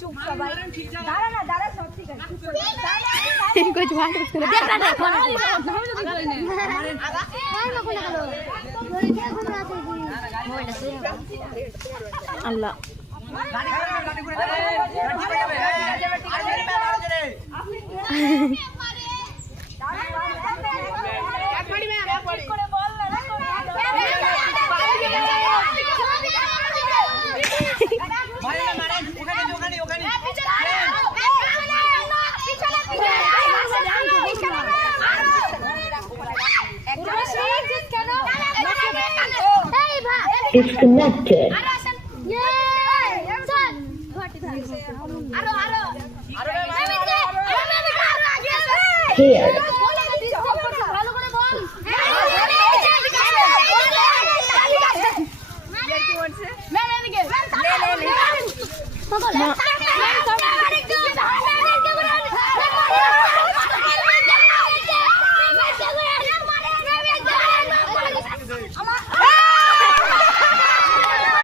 চুপ সবাই দাঁড়া না দাঁড়া সব ঠিক আছে कुछ बात करो देख ना phone Allah is connected. Here.